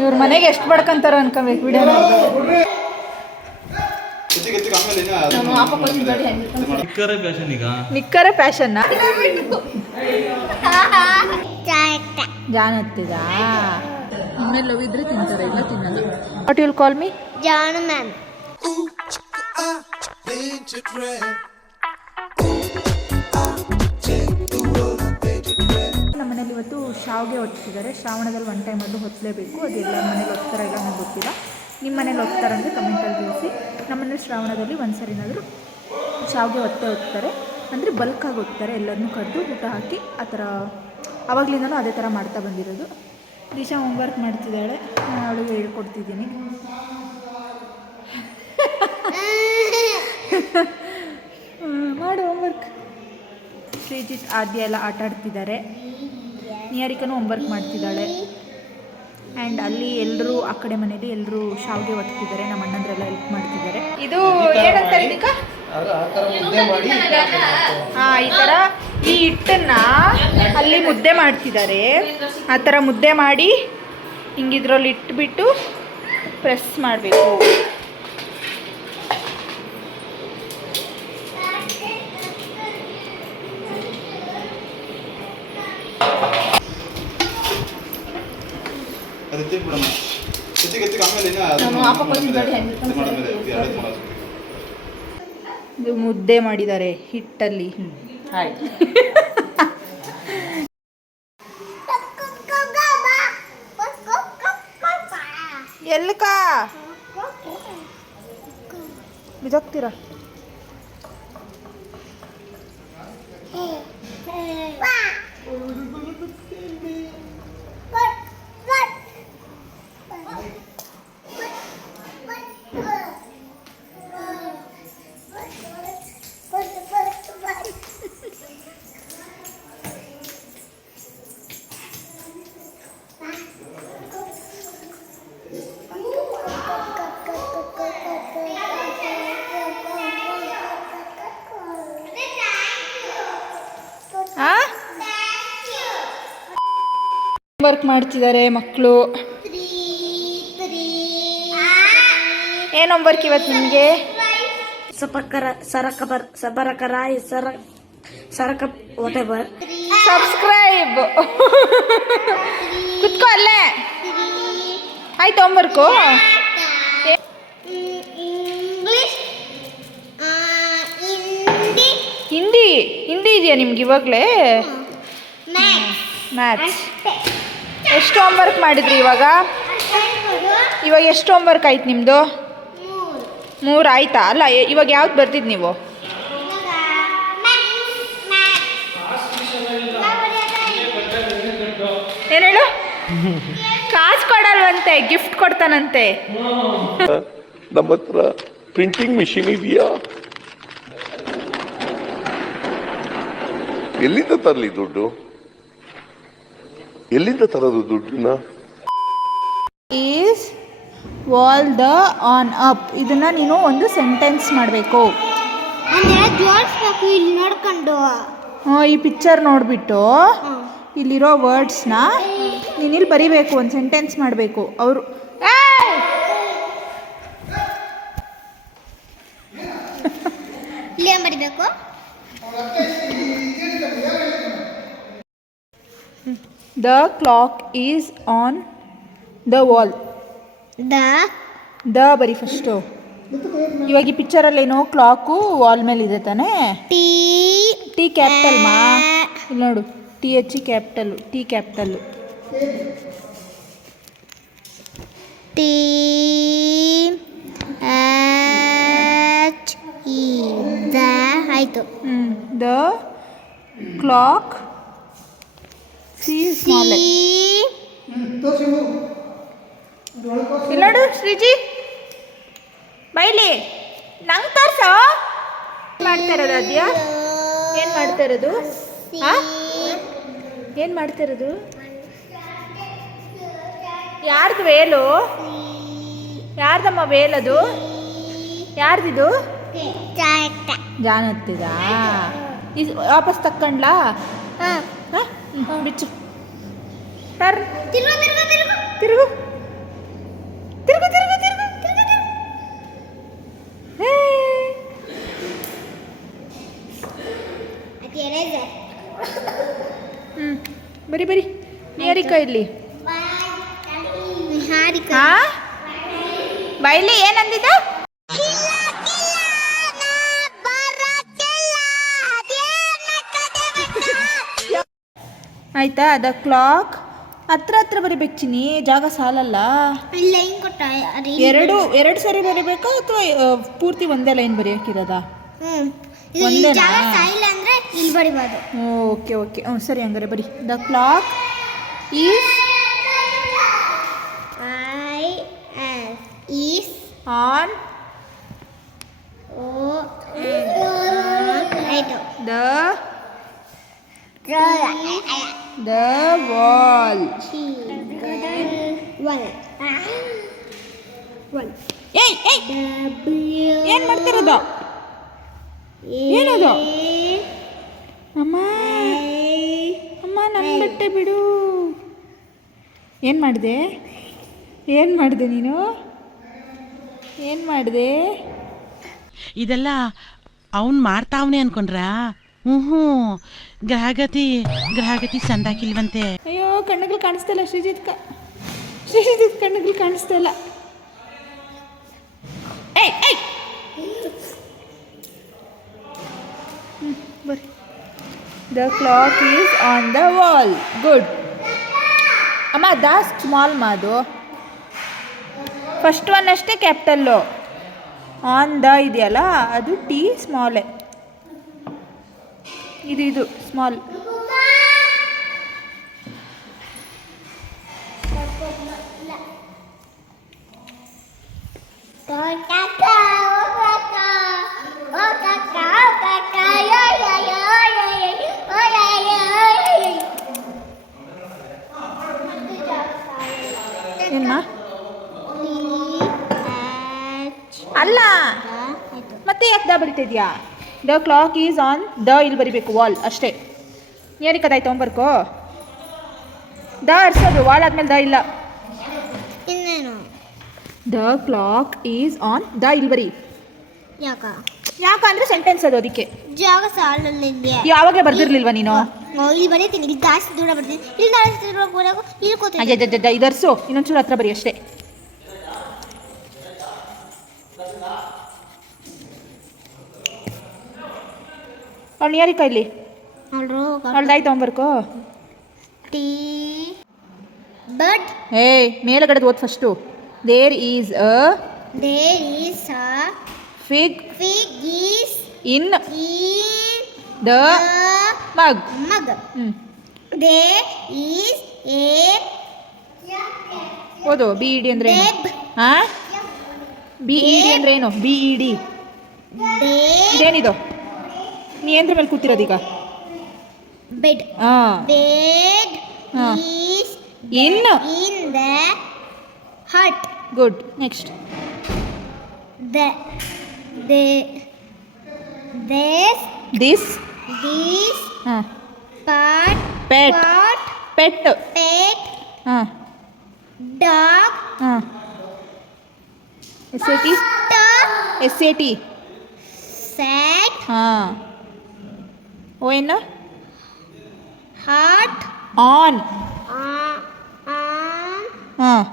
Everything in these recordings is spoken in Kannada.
ಇವ್ರ ಮನೆಗೆ ಎಷ್ಟು ಬಡ್ಕಂತಾರ ಅನ್ಕೋಬೇಕು ವಿಡಿಯೋ ನಿಕ್ಕರ ಫ್ಯಾಷನ್ ಜಾನ್ ಹತ್ತಿದ ಆಮೇಲೆ ಲವ್ ಇದ್ರೆ ತಿಂತಾರೆ ಇಲ್ಲ ತಿನ್ನಲ್ಲ. What will call me? Janu ma'am. ನಮ್ಮ ಮನೇಲಿ ಇವತ್ತು ಶಾವಿಗೆ ಹೊತ್ತಿದ್ದಾರೆ. ಶ್ರಾವಣದಲ್ಲಿ ಒನ್ ಟೈಮ್ ಅದು ಹೊತ್ತಲೇಬೇಕು. ಅದು ಎಲ್ಲ ಮನೇಲಿ ಹೊತ್ತಾರೆ ಇಲ್ಲ ನನಗೆ ಗೊತ್ತಿಲ್ಲ. ನಿಮ್ಮ ಮನೇಲಿ ಹೊತ್ತಾರೆ ಅಂದರೆ ಕಮೆಂಟಲ್ಲಿ ತಿಳಿಸಿ. ನಮ್ಮ ಮನೇಲಿ ಶ್ರಾವಣದಲ್ಲಿ ಒಂದು ಸರಿನಾದರೂ ಶಾವಿಗೆ ಹೊತ್ತಾರೆ. ಅಂದರೆ ಬಲ್ಕಾಗಿ ಹೊತ್ತಾರೆ. ಎಲ್ಲರನ್ನೂ ಕರೆದು ಊಟ ಹಾಕಿ ಆ ಥರ ಆವಾಗಲಿಂದನೂ ಅದೇ ಥರ ಮಾಡ್ತಾ ಬಂದಿರೋದು. ದಿಶಾ ಹೋಮ್ವರ್ಕ್ ಮಾಡ್ತಿದ್ದಾಳೆ, ನಾನು ಅವಳಿಗೆ ಹೇಳ್ಕೊಡ್ತಿದ್ದೀನಿ. ಮಾಡು ಹೋಮ್ವರ್ಕ್. ಶ್ರೀಜಿತ್ ಆದ್ಯ ಎಲ್ಲ ಆಟ ಆಡ್ತಿದ್ದಾರೆ. ನಿಯಾರಿಕನೂ ಹೋಮ್ವರ್ಕ್ ಮಾಡ್ತಿದ್ದಾಳೆ. ಆ್ಯಂಡ್ ಅಲ್ಲಿ ಎಲ್ಲರೂ ಆ ಕಡೆ ಮನೇಲಿ ಎಲ್ಲರೂ ಶಾವಿಗೆ ಒತ್ತಿದ್ದಾರೆ. ನಮ್ಮ ಅಣ್ಣಂದ್ರೆಲ್ಲ ಹೆಲ್ಪ್ ಮಾಡ್ತಿದ್ದಾರೆ. ಇದು ಏನಂತಾರೆ ಇದಕ್ಕೆ? ಹಾಂ, ಈ ಥರ ಈ ಹಿಟ್ಟನ್ನು ಅಲ್ಲಿ ಮುದ್ದೆ ಮಾಡ್ತಿದ್ದಾರೆ. ಆ ಥರ ಮುದ್ದೆ ಮಾಡಿ ಹಿಂಗಿದ್ರಲ್ಲಿ ಇಟ್ಬಿಟ್ಟು ಪ್ರೆಸ್ ಮಾಡಬೇಕು. ಇದು ಮುದ್ದೆ ಮಾಡಿದ್ದಾರೆ ಹಿಟ್ಟಲ್ಲಿ. ಎಲ್ಕ ಬಿಜೋಗ್ತೀರಾ? ವರ್ಕ್ ಮಾಡ್ತಿದ್ದಾರೆ ಮಕ್ಕಳು. ಏನು ಹೋಮ್ವರ್ಕ್ ಇವತ್ತು ನಿಮಗೆ? ಸಬ್ಸ್ಕ್ರೈಬ್. ಕುತ್ಕೋ ಅಲ್ಲೇ. ಆಯ್ತು ಹೋಮ್ವರ್ಕು. ಹಿಂದಿ ಹಿಂದಿ ಇದೆಯಾ ನಿಮ್ಗೆ ಇವಾಗಲೇ? ಮ್ಯಾಥ್ಸ್. ಎಷ್ಟು ಹೋಮ್ವರ್ಕ್ ಮಾಡಿದ್ರಿ ಇವಾಗ? ಎಷ್ಟು ಹೋಮ್ವರ್ಕ್ ಆಯ್ತು ನಿಮ್ಮದು? 3 ಆಯ್ತಾ? ಅಲ್ಲ, ಇವಾಗ ಯಾವ್ದು ಬರ್ತಿದ್ದು ನೀವು? ಏನು ಹೇಳು? ಕಾಸು ಕೊಡಲ್ವಂತೆ, ಗಿಫ್ಟ್ ಕೊಡ್ತಾನಂತೆ. ನಮ್ಮ ಹತ್ರ ಪ್ರಿಂಟಿಂಗ್ ಮಿಷಿನ್ ಇದೆಯಾ? ಎಲ್ಲಿಂದ ತರಲಿ ದುಡ್ಡು? ಎಲ್ಲಿಂದ ತರೋದು ದುಡ್ಡನ್ನ? Is wall the on up. ಇದನ್ನ ನೀನು ಒಂದು ಸೆಂಟೆನ್ಸ್ ಮಾಡಬೇಕು. ಇಲ್ಲಿ ನೋಡ್ಕೊಂಡು ಈ ಪಿಕ್ಚರ್ ನೋಡಿಬಿಟ್ಟು ಇಲ್ಲಿರೋ ವರ್ಡ್ಸ್ನ ನೀನು ಇಲ್ಲಿ ಬರಿಬೇಕು. ಒಂದು ಸೆಂಟೆನ್ಸ್ ಮಾಡಬೇಕು. ಅವರು ಇಲ್ಲಿ ಬರಿಬೇಕು. The clock is on the wall. The ಬರಿ ಫಸ್ಟು. ಇವಾಗ ಈ ಪಿಕ್ಚರಲ್ಲೇನೋ ಕ್ಲಾಕು ವಾಲ್ ಮೇಲೆ ಇದೆ ತಾನೇ? ಟಿ ಕ್ಯಾಪಿಟಲ್ ಮಾ. ಇಲ್ಲಿ ನೋಡು, TH ಕ್ಯಾಪಿಟಲ್ಲು, ಟಿ ಕ್ಯಾಪಿಟಲ್ಲು. ಆಯಿತು. The clock small. ಇಲ್ಲಿ ನೋಡು ಶ್ರೀಜಿ, ಬೈಲಿ ನಂಗೆ ತೋರ್ಸೋ. ಮಾಡ್ತಾ ಇರೋದು ಅದ್ಯ? ಏನು ಮಾಡ್ತಾ ಇರೋದು? ಏನು ಮಾಡ್ತಾ ಇರೋದು? ಯಾರ್ದು ವೇಲು? ಯಾರ್ದಮ್ಮ ವೇಲದು? ಯಾರ್ದಿದು? ಜಾನ್ ಹತ್ತಿದ. ವಾಪಸ್ ತಕ್ಕೊಂಡ್ಲಾ? ಬಿಚ್ಚು. ತಿರುಗು. ತಿರುಗು ತಿರುಗು ತಿರುಗು ತಿರುಗು. ಹೇ. ಬರಿ ಬರಿ ನಿಹಾರಿಕಾ ಇಲ್ಲಿ. ನಿಹಾರಿಕಾ ಹಾ ಬೈಲಿ ಏನಂದಿದ್ದ? ಆಯ್ತಾ? ದ ಕ್ಲಾಕ್ ಹತ್ರ ಬರಿಬೇಕು ಚಿನ್ನಿ, ಜಾಗ ಸಾಲಲ್ಲ. ಲೈನ್ ಕೊಟ್ಟ ಎರಡು ಸರಿ ಬರಿಬೇಕಾ ಅಥವಾ ಪೂರ್ತಿ ಒಂದೇ ಲೈನ್ ಬರೆಯೋಕ್ಕಿರೋದಾ? ಇಲ್ಲಿ ಜಾಗ ಸಾಯಿಲ್ಲ ಅಂದ್ರೆ ಇಲ್ಲಿ ಬರಿಬೋದು. ಓಕೆ ಓಕೆ ಸರಿ ಹಂಗಾರೆ ಬರಿ. The clock is on the wall. ಏನ್ ಮಾಡ್ತಿರೋದ? ಏನದು? ಅಮ್ಮ ಅಮ್ಮ ನನ್ನ ಬಟ್ಟೆ ಬಿಡು. ಏನು ಮಾಡಿದೆ ನೀನು? ಏನು ಮಾಡಿದೆ? ಇದೆಲ್ಲ ಅವನು ಮಾಡ್ತಾವನೆ ಅನ್ಕೊಂಡ್ರಾ? ಹ್ಞೂ ಗ್ರಹಗತಿ ಸಂದಾಕಿಲ್ವಂತೆ. ಅಯ್ಯೋ ಕಣ್ಣುಗಳು ಕಾಣಿಸ್ತಾ ಇಲ್ಲ ಶ್ರೀಜಿತ್ ಕಣ್ಣುಗಳು ಕಾಣಿಸ್ತಾ ಇಲ್ಲ. ಬರ್ರಿ. The clock is on the wall. Good ಅಮ್ಮ. ದ ಸ್ಮಾಲ್ ಮಾದು ಫಸ್ಟ್ ಒನ್ ಅಷ್ಟೇ ಕ್ಯಾಪಿಟಲ್ಲು. ಆನ್ ದ ಇದೆಯಲ್ಲ ಅದು ಟಿ ಸ್ಮಾಲೆ. ಇದು ಸ್ಮಾಲ್. ಏನ ಅಲ್ಲ ಮತ್ತೆ ಯಾಕೆ ದ ಬರಿತಿದ್ಯಾ? The clock is on the ಇಲ್ಲಿ ಬರಿಬೇಕು, ವಾಲ್ ಅಷ್ಟೇ. ಏನಕ್ಕೆ ಅದಾಯ್ತು ತೊಗೊಂಬರ್ಕೋ. ದ ಅರ್ಸೋದು, ವಾಲ್ ಆದ್ಮೇಲೆ ದ ಇಲ್ಲ. ಇನ್ನೇನು? The clock is on the ಇಲ್ಲಿ ಬರಿ. ಯಾಕಂದ್ರೆ ಸೆಂಟೆನ್ಸ್ ಅದು, ಅದಕ್ಕೆ. ಜಾಗ ಸಾಲಲ್ಲಿದೆ. ಯಾವಾಗಲೇ ಬರ್ದಿರ್ಲಿಲ್ವಾ ನೀನು? ಇಲ್ಲಿ ಬರೀತೀನಿ, ಇಲ್ಲಿ ಜಾಸ್ತಿ ದೂರ ಬರ್ತೀನಿ, ಇಲ್ಲಿ ಜಾಸ್ತಿ ದೂರ ಹೋಗೋದು, ಇಲ್ಲಿ ಕೂತೀನಿ. ಅಜ್ಜ ಇದರ್ಸು, ಇನ್ನೊಂಚೂರು ಹತ್ರ ಬರಿ ಅಷ್ಟೇ. ಅವಳು ನಿಹಾರಿಕಾ ಇಲ್ಲಿ. ಅವಳ್ದಾಯ್ತು ತೊಗೊಂಬರ್ಕೋ. ಟೀ ಬಟ್ ಮೇಲಗಡೆ ಓದ್ first. There is a fig is in in the mug. There is a ಓದು. ಬಿ ಇ ಡಿ ಅಂದ್ರೆ ಏನು? ಹಾಂ, ಬಿ ಇ ಡಿ ಅಂದ್ರೆ ಏನು? ಬಿ ಇ ಡಿ ಇದೇನಿದು? ನೀ ಏನ್ರ ಮೇಲೆ ಕೂತಿರೋದೀಗ? bed. ಹಾಂ, Bed is in in the hut. Good. Next. This ಹಾಂ, pot ಪೆಟ್. pet ಹಾಂ dog ಹಾಂ. ಎಸ್ ಎ ಟಿ sat ಹಾಂ. ಓ ಏನು? hot on. ಹಾಂ,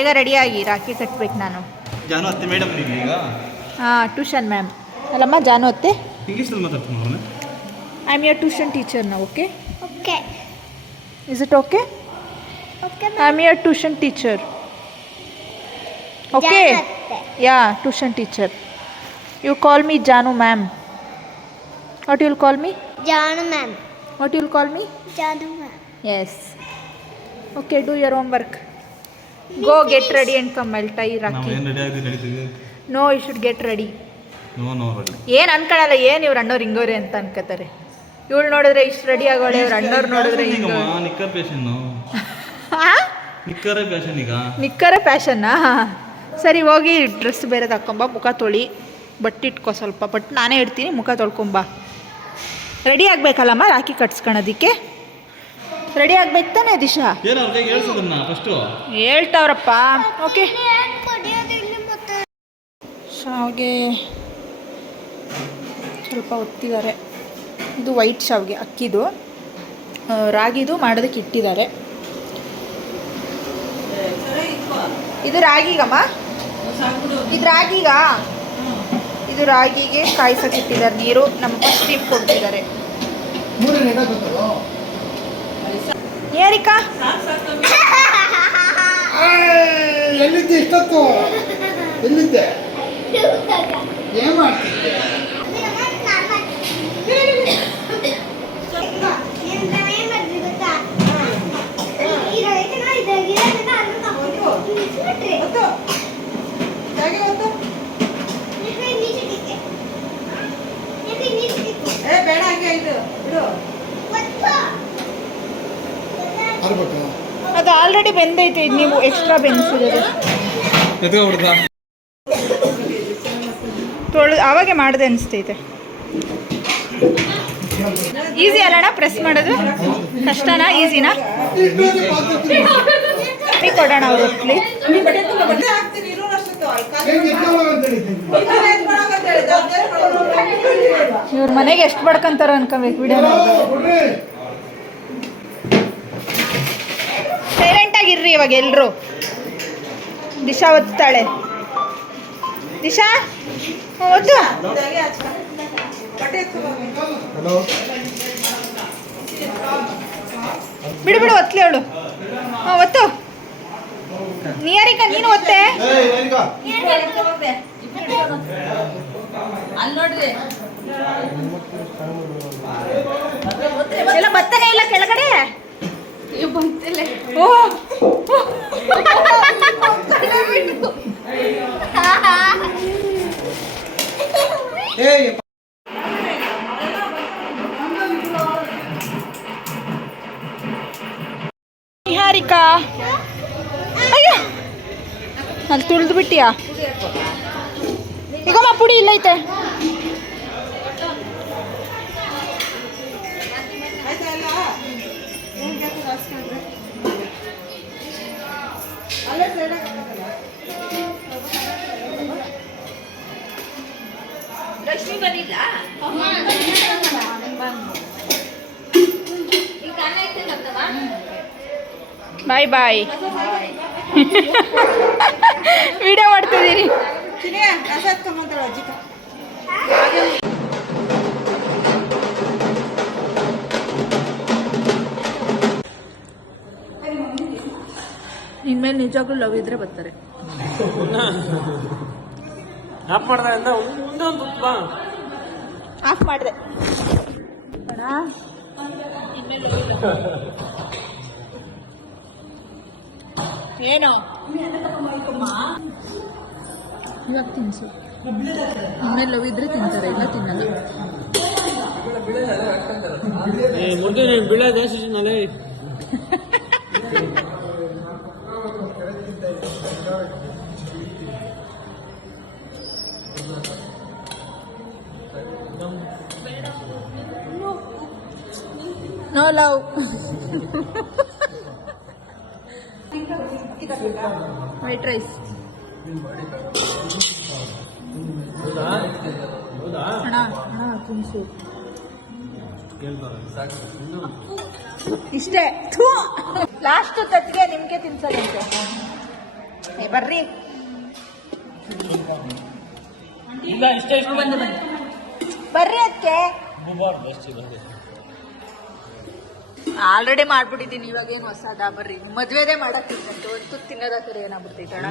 ಈಗ ರೆಡಿಯಾಗಿ ರಾಖಿ ಕಟ್ಬೇಕು ನಾನು. ಜಾನು ಅತ್ತೆ ಮೇಡಮ್ ನೀವು ಈಗ ಹಾಂ, ಟ್ಯೂಷನ್ ಮ್ಯಾಮ್ ಅಲ್ಲಮ್ಮ. ಜಾನು ಅತ್ತೆ. ಇಂಗ್ಲೀಷಲ್ಲಿ ಮಾತಾಡ್ತೀನಿ ಅವ್ರನ್ನ. I am your tuition teacher ನಾ. Okay, okay is it okay? okay I am your tuition teacher. Okay, yeah, tuition teacher. You call me Janu ma'am. What you will call me? Janu ma'am. What you will call me? Janu ma'am. Yes. Okay, do your homework. Go get ready and come. I'll tie ನಾವು ರಾಖಿ. ಏನು ರೆಡಿ ಆಗಿ ನಡೀತೀವಿ. No, you should get ready. No ready. ಏನು ಅನ್ಕೊಳಲ್ಲ, ಏನು ಇವ್ರು ಅಣ್ಣವ್ರು ಹಿಂಗೋರೆ ಅಂತ ಅನ್ಕೋತಾರೆ. ಇವಳು ನೋಡಿದ್ರೆ ಇಷ್ಟು ರೆಡಿ ಆಗೋಳೆ, ಇವ್ರು ಅಣ್ಣವ್ರು ನೋಡಿದ್ರೆ ಹಿಂಗ. Knicker fashion. ನಿಕ್ಕರೇ ಫ್ಯಾಷನ್ ಈಗ. ನಿಕ್ಕರ ಫ್ಯಾಷನ್ನಾ? ಸರಿ, ಹೋಗಿ ಡ್ರೆಸ್ ಬೇರೆ ತಕ್ಕೊಂಬ, ಮುಖ ತೊಳಿ, ಬಟ್ಟೆ ಇಟ್ಕೊ ಸ್ವಲ್ಪ. ಬಟ್ ನಾನೇ ಇಡ್ತೀನಿ, ಮುಖ ತೊಳ್ಕೊಂಬ. ರೆಡಿ ಆಗಬೇಕಲ್ಲಮ್ಮ ರಾಖಿ ಕಟ್ಸ್ಕೊಳೋದಕ್ಕೆ. ರೆಡಿ ಆಗ್ಬೇಕು ತಾನೆ ದಿಶಾ? ಏನು ಅವ್ರ ಕೈಗೆ ಹೇಳ್ಸೋದನ್ನ ಫಸ್ಟು ಹೇಳ್ತಾವ್ರಪ್ಪ. ಓಕೆ, ಶಾವಿಗೆ ಸ್ವಲ್ಪ ಒತ್ತಿದ್ದಾರೆ. ಇದು ವೈಟ್ ಶಾವಿಗೆ, ಅಕ್ಕಿದು. ರಾಗಿದು ಮಾಡೋದಕ್ಕೆ ಇಟ್ಟಿದ್ದಾರೆ. ಇದು ರಾಗಿಗಮ್ಮ, ಇದು ರಾಗಿಗ, ಇದು ರಾಗಿಗೆ ಕಾಯಿಸಕ್ಕೆ ಇಟ್ಟಿದ್ದಾರೆ ನೀರು. ನಮ್ಮ ಸ್ಟೀಮ್ ಕೊಡ್ತಿದ್ದಾರೆ. ಯಾರಿಕಾ ಎಲ್ಲಿದ್ದೆ ಇಷ್ಟೊತ್ತು? ಎಲ್ಲಿದ್ದೆ? ಏನ್ ಮಾಡ್ತಿದ್ದೆ? ಅದು ಆಲ್ರೆಡಿ ಬೆಂದೈತೆ. ಇದು ನೀವು ಎಕ್ಸ್ಟ್ರಾ ಬೆಂದಿಸಿದ್ರೆ ಆವಾಗೆ ಮಾಡಿದೆ ಅನಿಸ್ತೈತೆ. ಈಸಿ ಅಲ್ಲಣ್ಣ ಪ್ರೆಸ್ ಮಾಡೋದು? ಕಷ್ಟನಾ ಈಸಿನಾ? ಕೊಡೋಣ ಅವ್ರ ಹೊಟ್ಲಿ. ಇವ್ರ ಮನೆಗೆ ಎಷ್ಟು ಬಡ್ಕೊಂತಾರ ಅನ್ಕೋಬೇಕು. ವಿಡಿಯೋ ಸೈಲೆಂಟ್ ಆಗಿರ್ರಿ ಇವಾಗ ಎಲ್ರು. ದಿಶಾ ಒತ್ತಾಳೆ. ದಿಶಾ ಒತ್ತು. ಬಿಡು ಬಿಡು ಒತ್ಲಿ ಅವಳು. ಒತ್ತು. ನಿಯಾರಿಕಾ ನೀನು ಒತ್ತೆ. ಎಲ್ಲ ಬತ್ತನೇ ಇಲ್ಲ ಕೆಳಗಡೆ. ಓ ನಿಹಾರಿಕಾ, ಅಯ್ಯ ಅಲ್ಲಿ ತುಳಿದು ಬಿಟ್ಟಿಯಾ? ಈಗಮ್ಮ ಪುಡಿ ಇಲ್ಲೈತೆ. ಲಕ್ಷ್ಮಿ ಬಂದಿಲ್ಲ. ಬಾಯ್ ಬಾಯ್. ವಿಡಿಯೋ ಮಾಡ್ತಿದ್ದೀನಿ. ಇನ್ಮೇಲೆ ನಿಜವಾಗ್ಲೂ ಲವ್ ಇದ್ರೆ ಬರ್ತಾರೆ. ಆಫ್ ಮಾಡಿದೆ. ಏನು ಇವಾಗ ತಿನ್ಸು. ಇನ್ಮೇಲೆ ಲವ್ ಇದ್ರೆ ತಿಂತಾರೆ, ಇಲ್ಲ ತಿನ್ನಲ್ಲ. No love. ವೈಟ್ ರೈಸ್ ಅಣ್ಣ ತಿನ್ಸು. ಇಷ್ಟೇ. ಲಾಸ್ಟ್ ತತ್ತಿಗೆ ನಿಮ್ಗೆ ತಿನ್ಸದಂತೆ. ಬರ್ರಿ ಬರ್ರಿ. ಅದಕ್ಕೆ ಆಲ್ರೆಡಿ ಮಾಡ್ಬಿಟ್ಟಿದ್ದೀನಿ. ಇವಾಗ ಏನು ಹೊಸದ? ಬರ್ರಿ ಮದ್ವೆದೇ ಮಾಡಕ್ಕಿಂತ ಒಂದು ತಿನ್ನೋದ ಕಡೆ ಏನಾಗ್ಬಿಡ್ತೈತೆ ಅಣ್ಣ.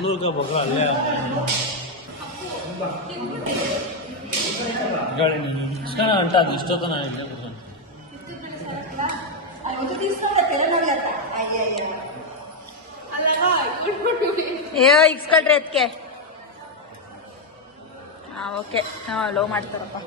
ಅಯ್ಯೋ ಇಕ್ಸ್ಕೊಳ್ರಿ ಅದಕ್ಕೆ. ಓಕೆ ಲವ್ ಮಾಡ್ತಾರಪ್ಪ.